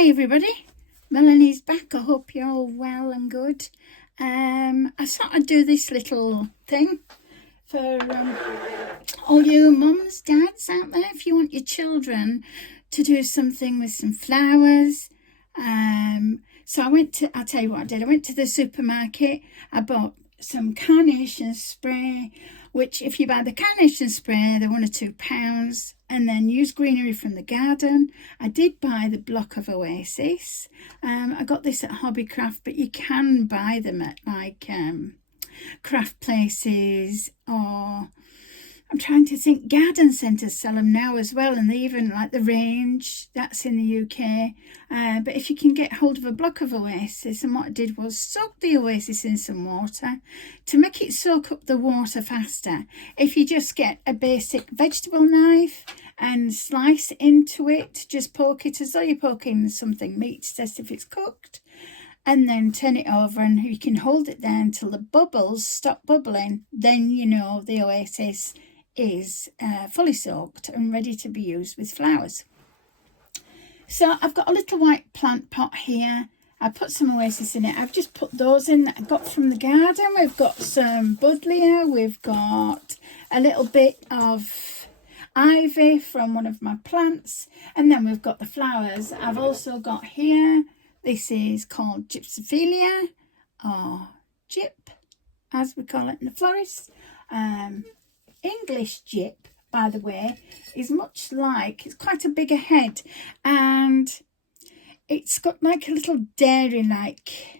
Hi everybody, Melanie's back. I hope you're all well and good. I thought I'd do this little thing for all you mums, dads out there. If you want your children to do something with some flowers. So I'll tell you what I did. I went to the supermarket. I bought some carnation spray, which if you buy the carnation spray, they're £1 or £2, and then use greenery from the garden. I did buy the block of Oasis. I got this at Hobbycraft, but you can buy them at like craft places, or I'm trying to think, garden centres sell them now as well, and they even like the range that's in the UK. But if you can get hold of a block of Oasis, and what I did was soak the Oasis in some water to make it soak up the water faster. If you just get a basic vegetable knife and slice into it, just poke it as though you're poking something meat to test if it's cooked, and then turn it over, and you can hold it there until the bubbles stop bubbling. Then you know the Oasis is fully soaked and ready to be used with flowers. So I've got a little white plant pot here. I put some Oasis in it. I've just put those in that I got from the garden. We've got some buddleia. We've got a little bit of ivy from one of my plants, and then we've got the flowers. I've also got here, this is called Gypsophelia, or Gyp as we call it in the florist. English gyp, by the way, is much like, it's quite a bigger head, and it's got like a little daisy like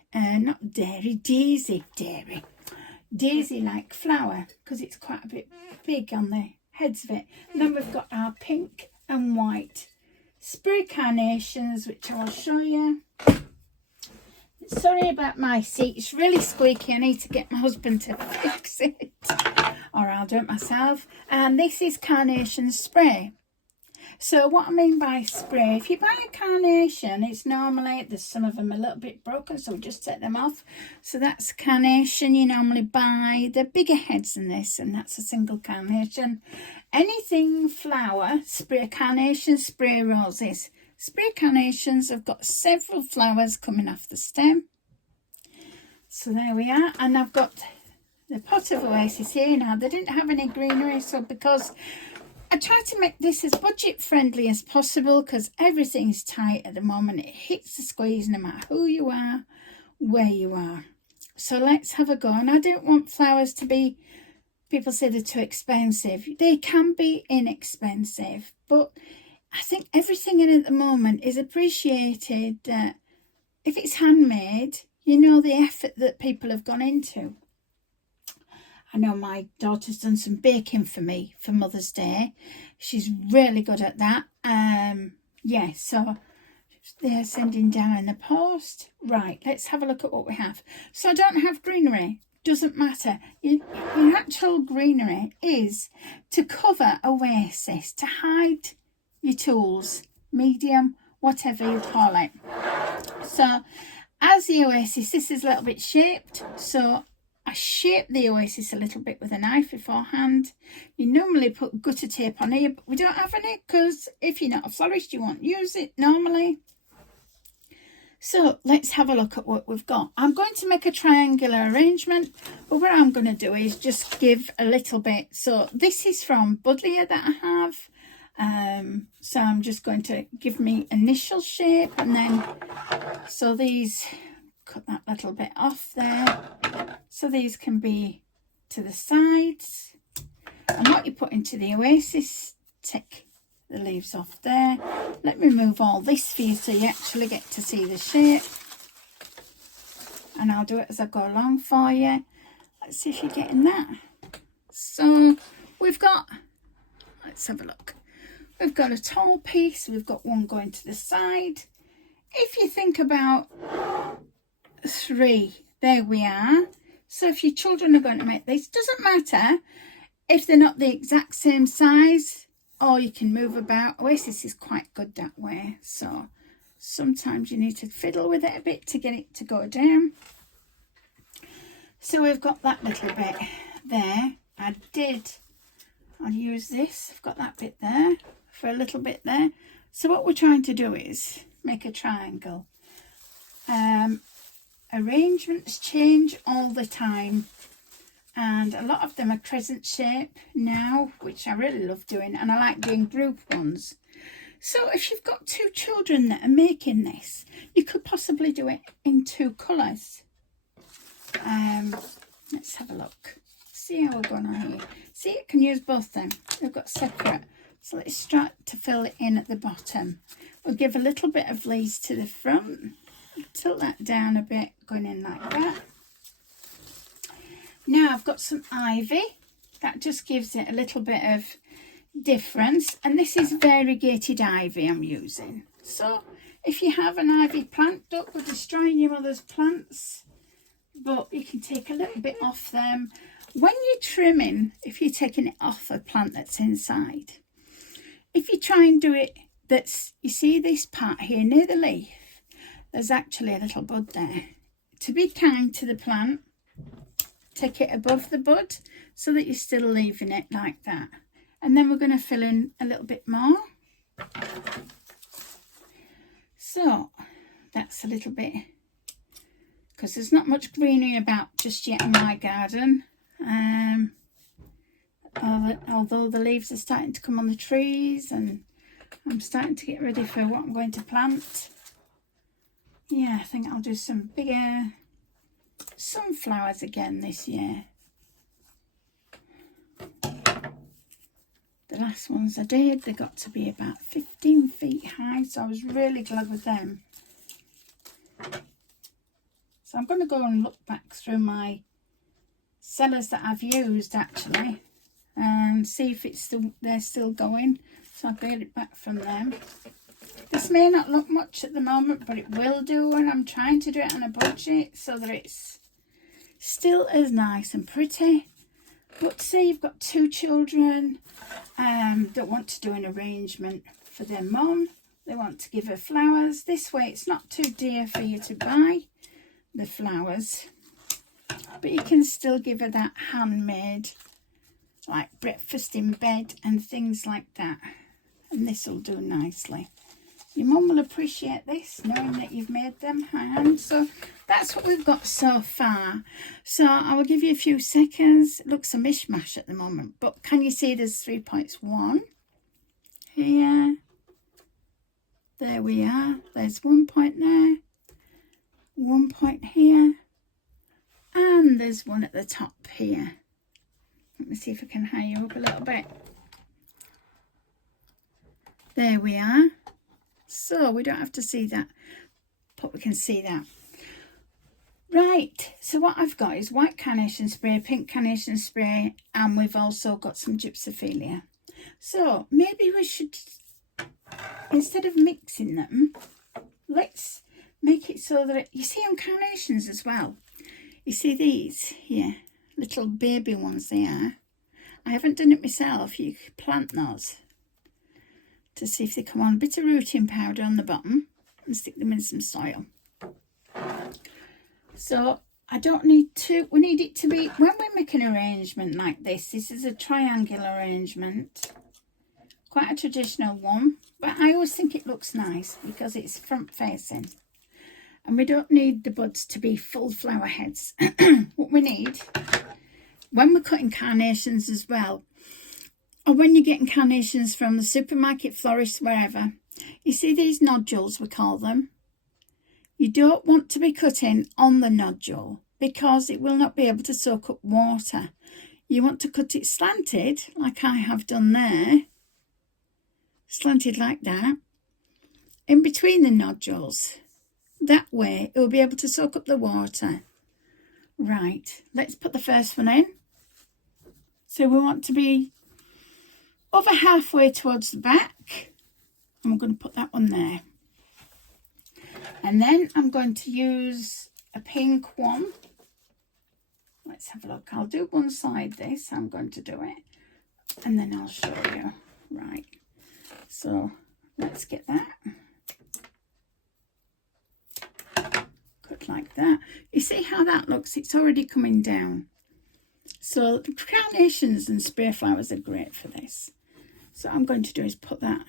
flower, because it's quite a bit big on the heads of it. And then we've got our pink and white spray carnations, which I'll show you. Sorry about my seat, it's really squeaky. I need to get my husband to fix it, or I'll do it myself. And this is carnation spray. So what I mean by spray, if you buy a carnation, it's normally, there's some of them a little bit broken, so we just take them off. So that's carnation. You normally buy the bigger heads than this, and that's a single carnation. Anything flower, spray carnation, spray roses. Spray carnations have got several flowers coming off the stem. So there we are. And I've got the pot of Oasis here. Now, they didn't have any greenery, so because I tried to make this as budget friendly as possible, because everything's tight at the moment. It hits the squeeze no matter who you are, where you are. So let's have a go. And I don't want flowers to be, people say they're too expensive. They can be inexpensive, but I think everything in it at the moment is appreciated. If it's handmade, you know the effort that people have gone into. I know my daughter's done some baking for me for Mother's Day. She's really good at that. Yeah, so they're sending down in the post. Right, let's have a look at what we have. So I don't have greenery. Doesn't matter. Your actual greenery is to cover Oasis, to hide your tools, medium, whatever you call it. So as the Oasis, this is a little bit shaped, so I shape the Oasis a little bit with a knife beforehand. You normally put gutter tape on here, but we don't have any, because if you're not a florist, you won't use it normally. So let's have a look at what we've got. I'm going to make a triangular arrangement, but what I'm going to do is just give a little bit. So this is from buddleia that I have. So I'm just going to give me initial shape, and then so these, cut that little bit off there, so these can be to the sides. And what you put into the Oasis, take the leaves off there. Let me move all this for you so you actually get to see the shape, and I'll do it as I go along for you. Let's see if you're getting that. So we've got, let's have a look. We've got a tall piece, we've got one going to the side. If you think about 3, there we are. So if your children are going to make this, doesn't matter if they're not the exact same size, or you can move about. Oasis is quite good that way, so sometimes you need to fiddle with it a bit to get it to go down. So we've got that little bit there. I'll use this, I've got that bit there for a little bit there. So what we're trying to do is make a triangle. Arrangements change all the time, and a lot of them are crescent shape now, which I really love doing, and I like doing group ones. So if you've got 2 children that are making this, you could possibly do it in 2 colours. Let's have a look. See how we're going on here. See, you can use both them. They've got separate. So let's start to fill it in at the bottom. We'll give a little bit of lace to the front. Tilt that down a bit, going in like that. Now I've got some ivy. That just gives it a little bit of difference. And this is variegated ivy I'm using. So if you have an ivy plant, don't go destroying your mother's plants. But you can take a little bit off them. When you're trimming, if you're taking it off a plant that's inside, if you try and do it, you see this part here near the leaf, there's actually a little bud there. To be kind to the plant, take it above the bud so that you're still leaving it like that. And then we're going to fill in a little bit more. So that's a little bit, because there's not much greenery about just yet in my garden. Although the leaves are starting to come on the trees, and I'm starting to get ready for what I'm going to plant. Yeah, I think I'll do some bigger sunflowers again this year. The last ones I did, they got to be about 15 feet high, so I was really glad with them. So I'm going to go and look back through my sellers that I've used actually, and see if they're still going. So I'll get it back from them. This may not look much at the moment, but it will do, and I'm trying to do it on a budget so that it's still as nice and pretty. But say you've got 2 children that want to do an arrangement for their mum. They want to give her flowers. This way it's not too dear for you to buy the flowers, but you can still give her that handmade, like breakfast in bed and things like that. And this will do nicely. Your mum will appreciate this, knowing that you've made them hand. So that's what we've got so far. So I will give you a few seconds. It looks a mishmash at the moment, but can you see there's 3 points? 1 here. There we are. There's 1 point there. 1 point here. And there's one at the top here. Let me see if I can high you up a little bit. There we are. So we don't have to see that, but we can see that. Right, so what I've got is white carnation spray, pink carnation spray, and we've also got some Gypsophelia. So maybe we should, instead of mixing them, let's make it so that, you see on carnations as well, you see these here, little baby ones they are. I haven't done it myself. You can plant those to see if they come on. A bit of rooting powder on the bottom and stick them in some soil. So I don't need to, we need it to be, when we make an arrangement like this is a triangular arrangement, quite a traditional one, but I always think it looks nice because it's front facing, and we don't need the buds to be full flower heads. What we need when we're cutting carnations as well, or when you're getting carnations from the supermarket, florist, wherever, you see these nodules, we call them. You don't want to be cutting on the nodule because it will not be able to soak up water. You want to cut it slanted, like I have done there. Slanted like that. In between the nodules. That way it will be able to soak up the water. Right, let's put the first one in. So we want to be over halfway towards the back, and we're going to put that one there. And then I'm going to use a pink one. Let's have a look. I'll do one side this. I'm going to do it, and then I'll show you. Right, so let's get that. Cut like that. You see how that looks? It's already coming down. So the carnations and spray flowers are great for this. So what I'm going to do is put that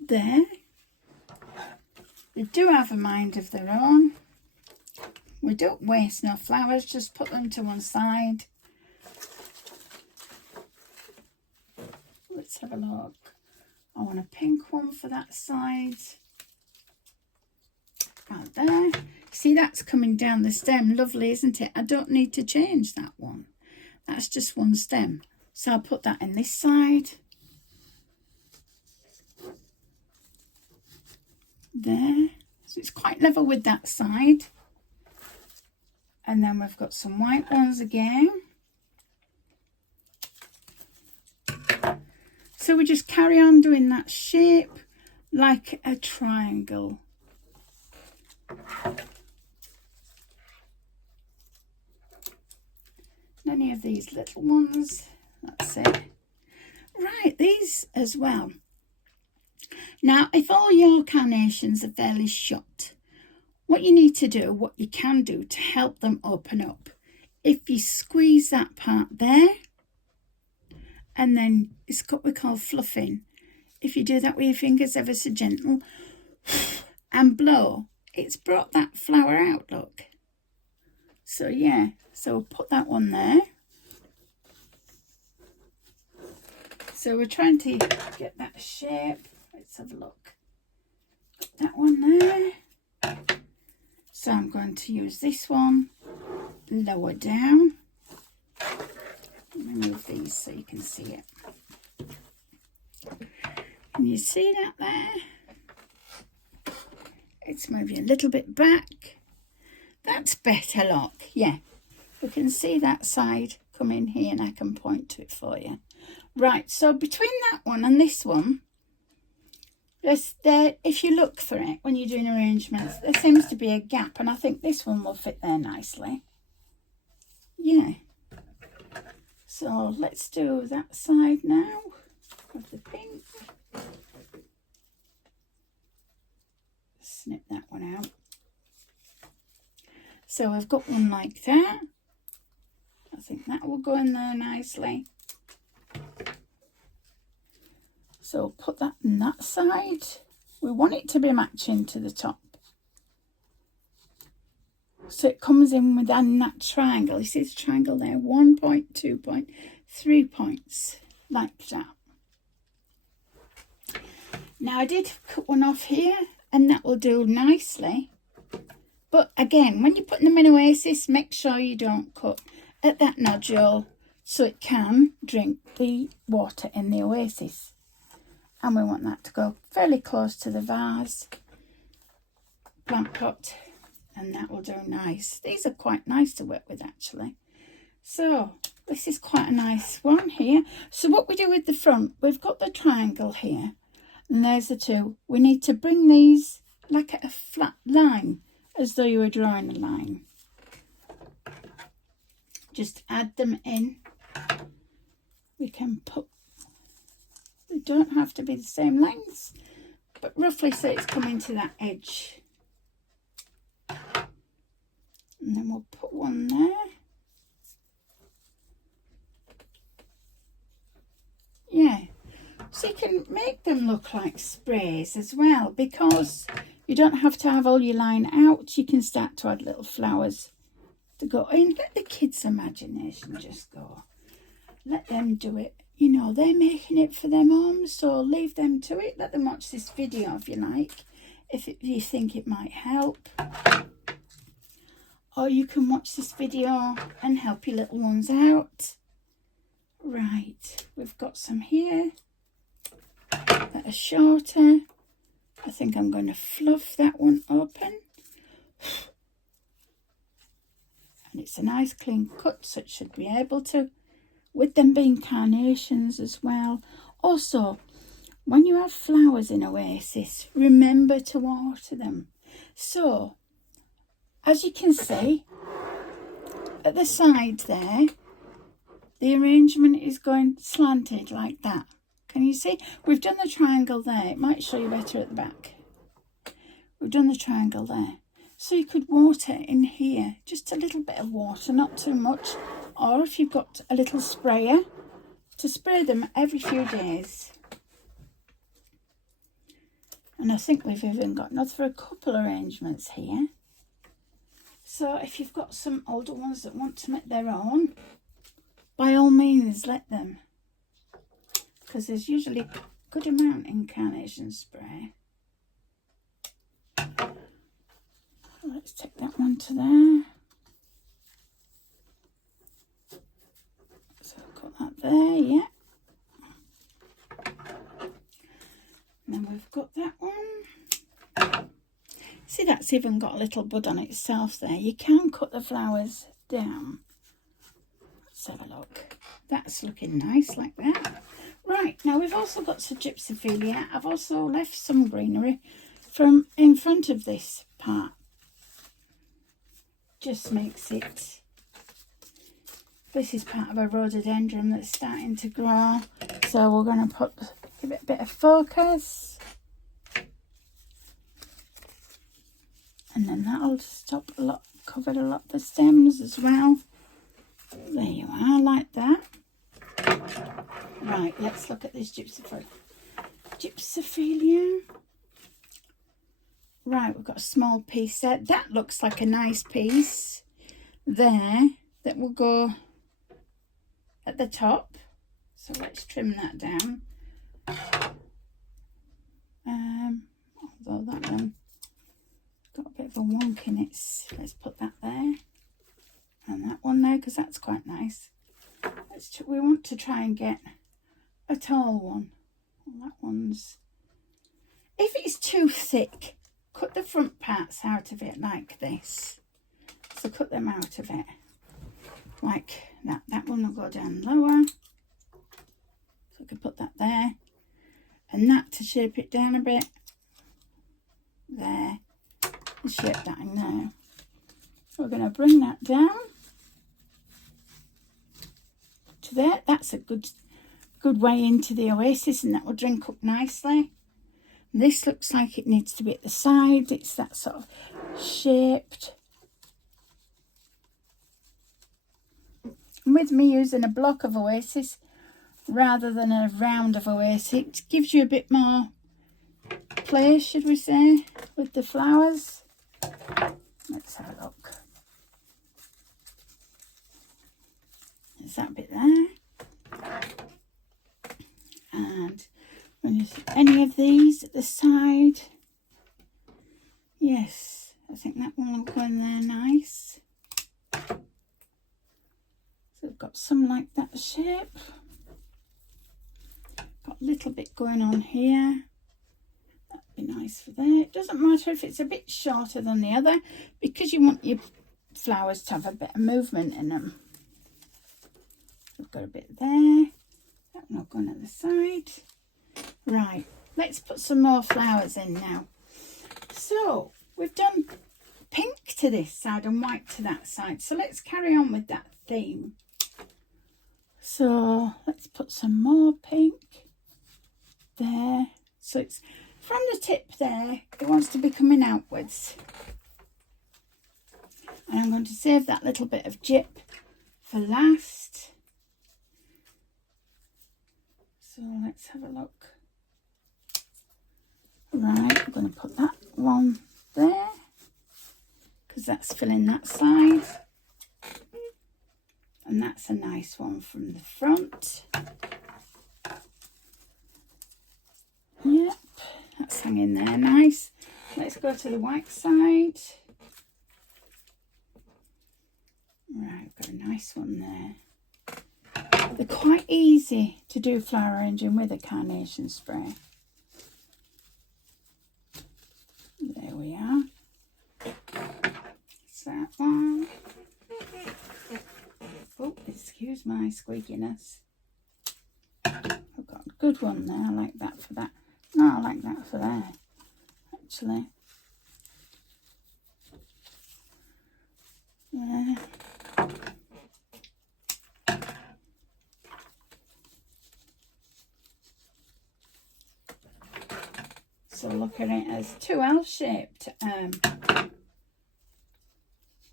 there. They do have a mind of their own. We don't waste no flowers, just put them to one side. Let's have a look. I want a pink one for that side. Right there. See, that's coming down the stem. Lovely, isn't it? I don't need to change that one. That's just one stem. So I'll put that in this side. There. So it's quite level with that side. And then we've got some white ones again. So we just carry on doing that shape like a triangle. Any of these little ones, that's it. Right, these as well. Now, if all your carnations are fairly shut, what you need to do, what you can do to help them open up, if you squeeze that part there, and then it's what we call fluffing. If you do that with your fingers ever so gentle and blow, it's brought that flower out, look. So yeah, so we'll put that one there. So we're trying to get that shape. Let's have a look. Put that one there. So I'm going to use this one lower down. Let me move these so you can see it. Can you see that there? It's moving a little bit back. That's better, look. Yeah, we can see that side come in here and I can point to it for you. Right, so between that one and this one, if you look for it when you're doing arrangements, there seems to be a gap, and I think this one will fit there nicely. Yeah. So let's do that side now of the pink. Snip that one out. So I've got one like that. I think that will go in there nicely. So put that on that side. We want it to be matching to the top. So it comes in within that triangle. You see the triangle there? 1 point, 2 point, 3 points, like that. Now I did cut one off here, and that will do nicely. But again, when you're putting them in Oasis, make sure you don't cut at that nodule so it can drink the water in the Oasis. And we want that to go fairly close to the vase, plant pot, and that will do nice. These are quite nice to work with actually. So this is quite a nice one here. So what we do with the front, we've got the triangle here, and there's the two. We need to bring these like a flat line, as though you were drawing a line. Just add them in. We can put, they don't have to be the same lengths, but roughly so it's coming to that edge. And then we'll put one there. Yeah, so you can make them look like sprays as well, because you don't have to have all your line out. You can start to add little flowers to go in. Let the kids' imagination just go. Let them do it. You know, they're making it for their moms, so leave them to it. Let them watch this video if you like, if you think it might help. Or you can watch this video and help your little ones out. Right, we've got some here that are shorter. I think I'm going to fluff that one open. And it's a nice clean cut, so it should be able to, with them being carnations as well. Also, when you have flowers in Oasis, remember to water them. So, as you can see, at the side there, the arrangement is going slanted like that. Can you see? We've done the triangle there. It might show you better at the back. We've done the triangle there. So you could water in here, just a little bit of water, not too much. Or if you've got a little sprayer, to spray them every few days. And I think we've even got another couple arrangements here. So if you've got some older ones that want to make their own, by all means let them. Because there's usually a good amount in carnation spray. Let's take that one to there. So I've got that there, yeah. And then we've got that one. See, that's even got a little bud on itself there. You can cut the flowers down. Let's have a look. That's looking nice like that. Right, now we've also got some Gypsophelia. I've also left some greenery from in front of this part. Just makes it... This is part of a rhododendron that's starting to grow. So we're going to give it a bit of focus. And then that'll cover a lot of the stems as well. There you are, like that. Right, let's look at this Gypsophelia. Right, we've got a small piece there. That looks like a nice piece there that will go at the top. So let's trim that down. Although that one got a bit of a wonk in it. Let's put that there. And that one there, because that's quite nice. We want to try and get a tall one. Well, that one's... If it's too thick, cut the front parts out of it like this. So cut them out of it. Like that. That one will go down lower. So we can put that there. And that to shape it down a bit. There. And shape that in there. We're going to bring that down to there. That's a good way into the oasis, and that will drink up nicely. This looks like it needs to be at the side. It's that sort of shaped. And with me using a block of oasis rather than a round of oasis, it gives you a bit more play, should we say, with the flowers. Let's have a look. There's that bit there. And when you see any of these at the side, yes, I think that one will go in there nice. So we've got some like that shape. Got a little bit going on here. That'd be nice for there. It doesn't matter if it's a bit shorter than the other, because you want your flowers to have a bit of movement in them. We've got a bit there. That one will go on the side. Right, let's put some more flowers in now. So we've done pink to this side and white to that side. So let's carry on with that theme. So let's put some more pink there. So it's from the tip there, it wants to be coming outwards. And I'm going to save that little bit of gyp for last. So let's have a look. Right, I'm going to put that one there, because that's filling that side. And that's a nice one from the front. Yep, that's hanging there nice. Let's go to the white side. Right, got a nice one there. They're quite easy to do flower arranging with a carnation spray. There we are. That's that one. Oh, excuse my squeakiness. I've got a good one there. I like that for that. No, I like that for there, actually. There. So look at it as two L-shaped.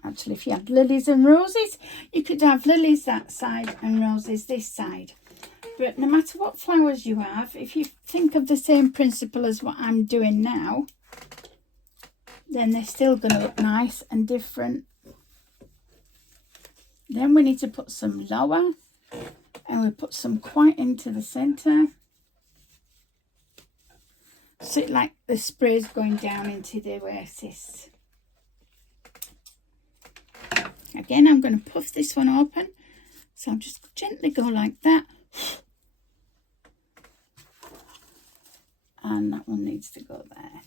Actually, if you had lilies and roses, you could have lilies that side and roses this side. But no matter what flowers you have, if you think of the same principle as what I'm doing now, then they're still going to look nice and different. Then we need to put some lower, and we put some quite into the centre. So it like the spray's going down into the oasis. Again, I'm going to puff this one open. So I'll just gently go like that. And that one needs to go there.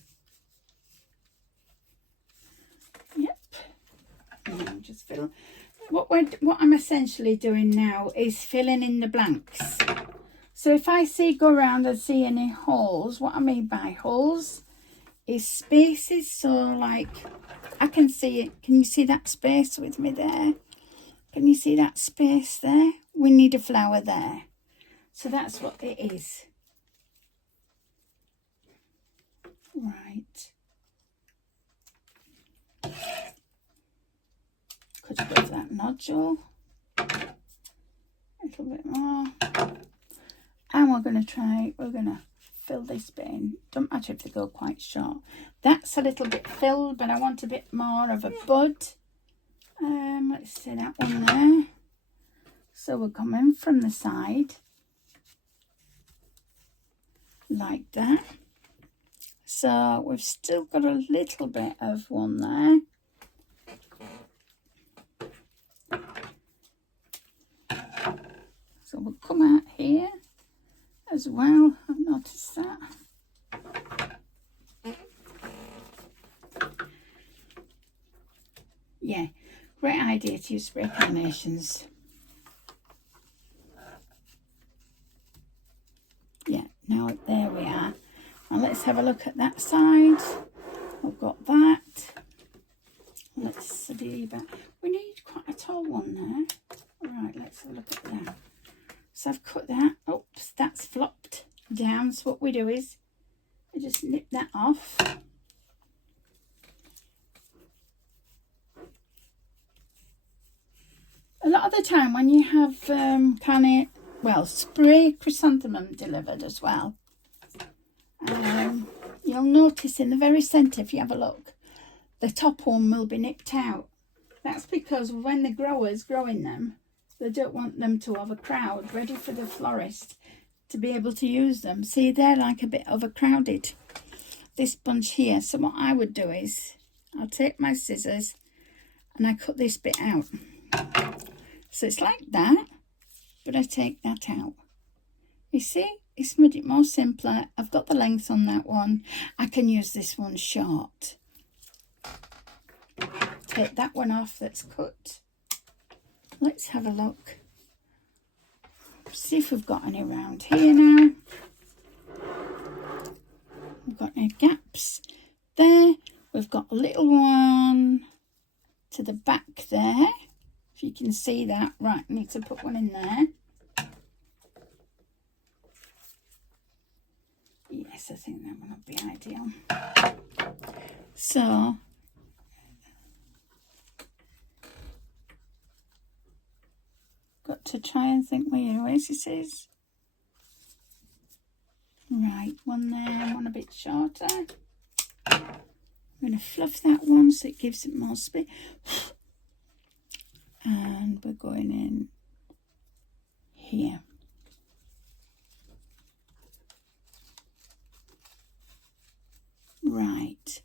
Yep. And I'll just fill. What I'm essentially doing now is filling in the blanks. So if I go around and see any holes, what I mean by holes is spaces. So like I can see it. Can you see that space with me there? Can you see that space there? We need a flower there. So that's what it is. Right. Could have got that nodule. A little bit more. And we're going to fill this bit in. Don't matter if they go quite short. That's a little bit filled, but I want a bit more of a bud. Let's see that one there. So we'll come in from the side. Like that. So we've still got a little bit of one there. So we'll come out here as well. I've noticed that. Yeah, great idea to use spray carnations. Yeah, now there we are. Now let's have a look at that side. I've got that. Let's see that. We need quite a tall one there. All right, let's have a look at that. So I've cut that. Oops, that's flopped down. So what we do is we just nip that off. A lot of the time when you have spray chrysanthemum delivered as well, you'll notice in the very centre, if you have a look, the top one will be nipped out. That's because when the growers growing them, they don't want them to overcrowd, ready for the florist to be able to use them. See, they're like a bit overcrowded, this bunch here. So what I would do is, I'll take my scissors and I cut this bit out. So it's like that, but I take that out. You see, it's made it more simpler. I've got the length on that one. I can use this one short. Take that one off that's cut. Let's have a look. See if we've got any around here now. We've got any gaps there. We've got a little one to the back there. If you can see that. Right, I need to put one in there. Yes, I think that one would be ideal. So, got to try and think where your oasis is. Right, one there, one a bit shorter. I'm going to fluff that one so it gives it more space. And we're going in here. Right.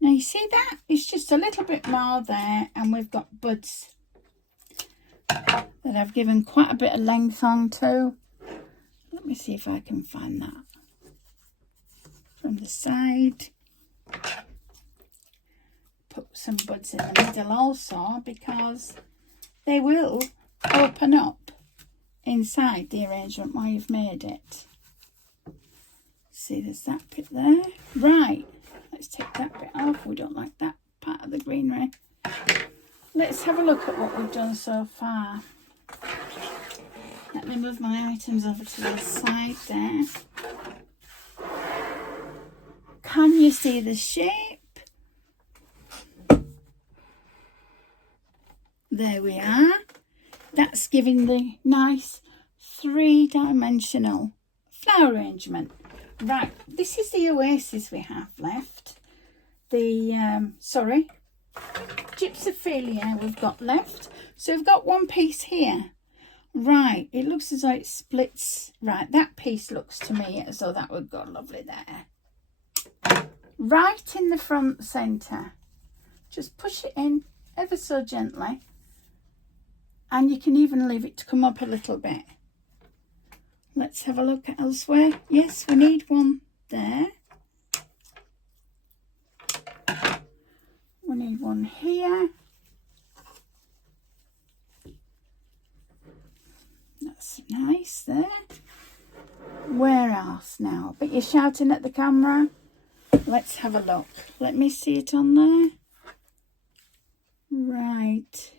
Now you see that? It's just a little bit more there, and we've got buds that I've given quite a bit of length on too. Let me see if I can find that from the side. Put some buds in the middle also, because they will open up inside the arrangement while you've made it. See, there's that bit there. Right, let's take that bit off. We don't like that part of the greenery. Let's have a look at what we've done so far. Let me move my items over to the side there. Can you see the shape? There we are. That's giving the nice three-dimensional flower arrangement. Right, this is the oasis we have left. The, Gypsophelia we've got left. So we've got one piece here. Right, it looks as though it splits. Right, that piece looks to me as though that would go lovely there. Right in the front centre. Just push it in ever so gently. And you can even leave it to come up a little bit. Let's have a look at elsewhere. Yes, we need one there. We need one here. That's nice there. Where else now? But you're shouting at the camera. Let's have a look. Let me see it on there. Right.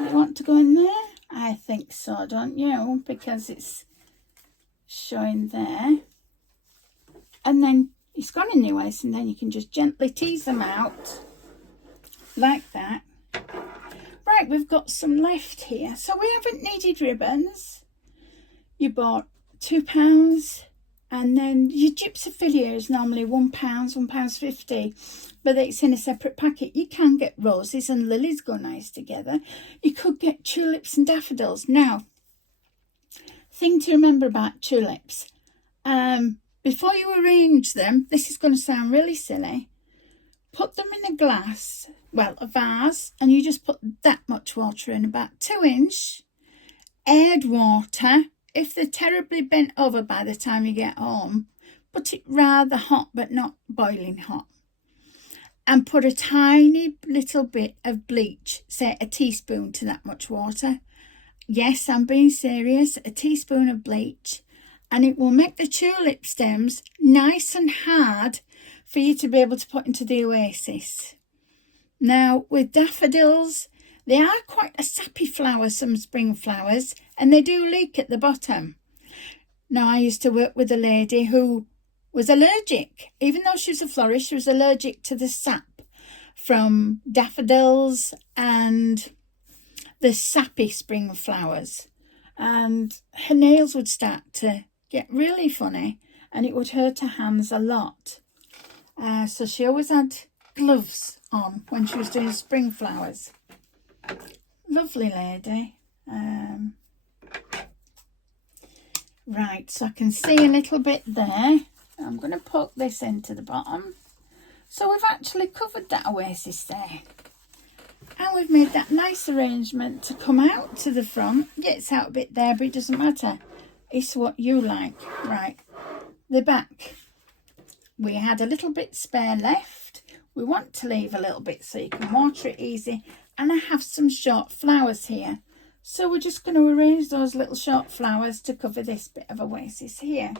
You want to go in there? I think so, don't you? Because it's showing there. And then it's gone in the waist, and then you can just gently tease them out like that. Right, we've got some left here. So we haven't needed ribbons. You bought £2, and then your Gypsophelia is normally £1, £1.50, but it's in a separate packet. You can get roses and lilies go nice together. You could get tulips and daffodils. Now, thing to remember about tulips, before you arrange them, this is going to sound really silly, put them in a glass, well, a vase, and you just put that much water in, about 2-inch aired water. If they're terribly bent over by the time you get home, put it rather hot but not boiling hot. And put a tiny little bit of bleach, say a teaspoon to that much water. Yes, I'm being serious, a teaspoon of bleach. And it will make the tulip stems nice and hard for you to be able to put into the oasis. Now, with daffodils, they are quite a sappy flower, some spring flowers, and they do leak at the bottom. Now, I used to work with a lady who was allergic. Even though she was a florist, she was allergic to the sap from daffodils and the sappy spring flowers. And her nails would start to get really funny, and it would hurt her hands a lot. So she always had gloves on when she was doing spring flowers. Lovely lady. Right, so I can see a little bit there. I'm going to poke this into the bottom. So we've actually covered that oasis there. And we've made that nice arrangement to come out to the front. Yeah, it's out a bit there, but it doesn't matter. It's what you like. Right, the back. We had a little bit spare left. We want to leave a little bit so you can water it easy. And I have some short flowers here. So we're just going to arrange those little short flowers to cover this bit of oasis here.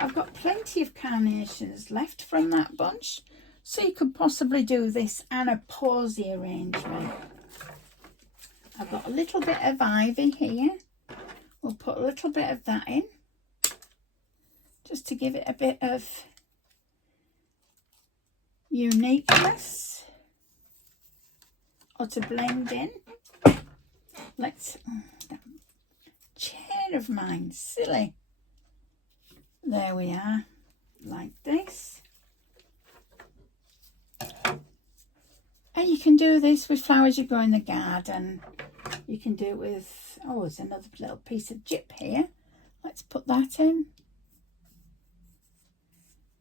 I've got plenty of carnations left from that bunch. So you could possibly do this and a posy arrangement. I've got a little bit of ivy here. We'll put a little bit of that in. Just to give it a bit of uniqueness. Or to blend in. Let's, that chair of mine, silly. There we are, like this. And you can do this with flowers you grow in the garden. You can do it with, oh, there's another little piece of gyp here. Let's put that in.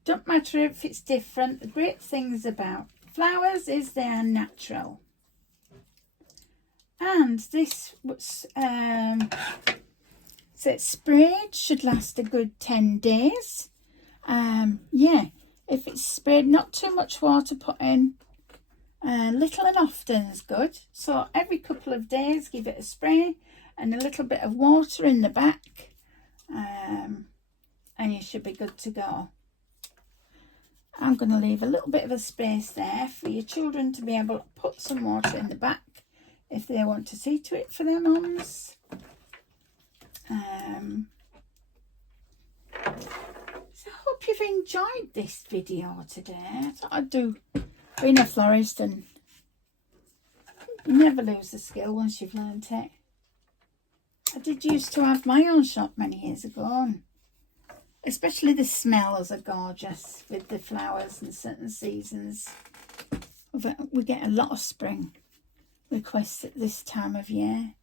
Don't matter if it's different. The great things about flowers is they are natural. And this was, so it's sprayed, should last a good 10 days. Yeah, if it's sprayed, not too much water put in. Little and often is good. So every couple of days, give it a spray and a little bit of water in the back. And you should be good to go. I'm going to leave a little bit of a space there for your children to be able to put some water in the back if they want to see to it for their mums. So I hope you've enjoyed this video today. I thought I'd do being a florist and You never lose the skill once you've learnt it. I did used to have my own shop many years ago, and especially the smells are gorgeous with the flowers and certain seasons. We get a lot of spring requests at this time of year.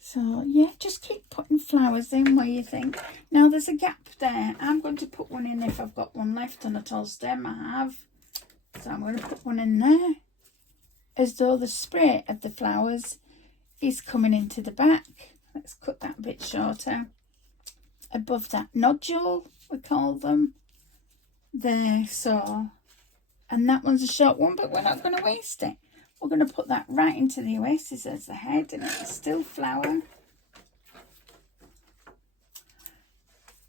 So yeah, just keep putting flowers in where you think. Now there's a gap there. I'm going to put one in if I've got one left on a tall stem. I have. So I'm going to put one in there, as though the spray of the flowers is coming into the back. Let's cut that a bit shorter. Above that nodule, we call them. There, so. And that one's a short one, but we're not going to waste it. We're going to put that right into the oasis as the head, and it's still flower.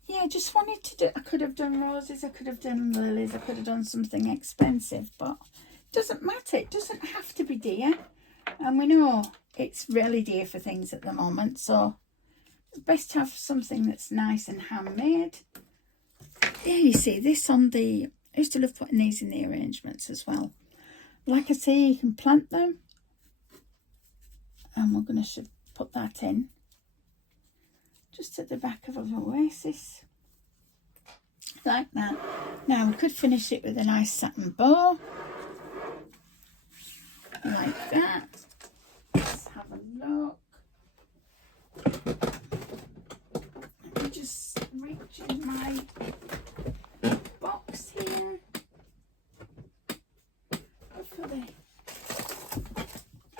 Yeah, I just wanted to do, I could have done roses, I could have done lilies, I could have done something expensive, but it doesn't matter. It doesn't have to be dear. And we know it's really dear for things at the moment, so it's best to have something that's nice and handmade. Yeah, you see this on the, I used to love putting these in the arrangements as well. Like I say, you can plant them, and we're going to put that in just at the back of an oasis, like that. Now we could finish it with a nice satin bow, like that. Let's have a look. Let me just reach in my box here.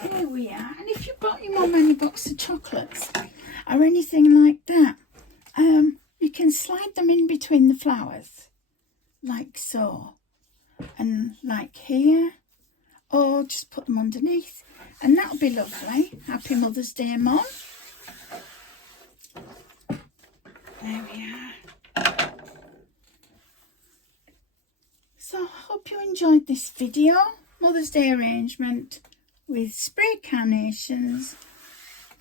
There we are. And if you bought your mum any box of chocolates or anything like that, you can slide them in between the flowers, like so, and like here, or just put them underneath, and that'll be lovely. Happy Mother's Day, Mum. There we are. So I hope you enjoyed this video. Mother's Day arrangement with spray carnations.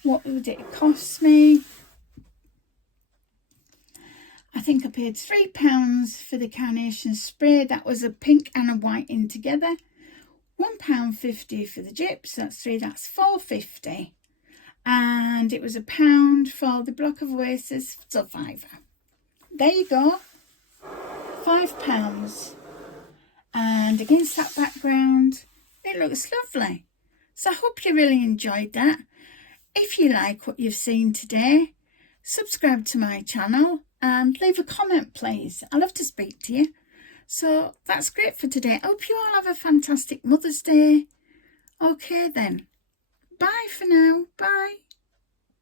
What would it cost me? I think I paid £3 for the carnation spray. That was a pink and a white in together. £1.50 for the gyps. That's three. That's £4.50. And it was £1 for the block of oasis. So £5. There you go. £5. And against that background, it looks lovely. So I hope you really enjoyed that. If you like what you've seen today, subscribe to my channel and leave a comment, please. I love to speak to you. So that's great for today. I hope you all have a fantastic Mother's Day. Okay then. Bye for now. Bye.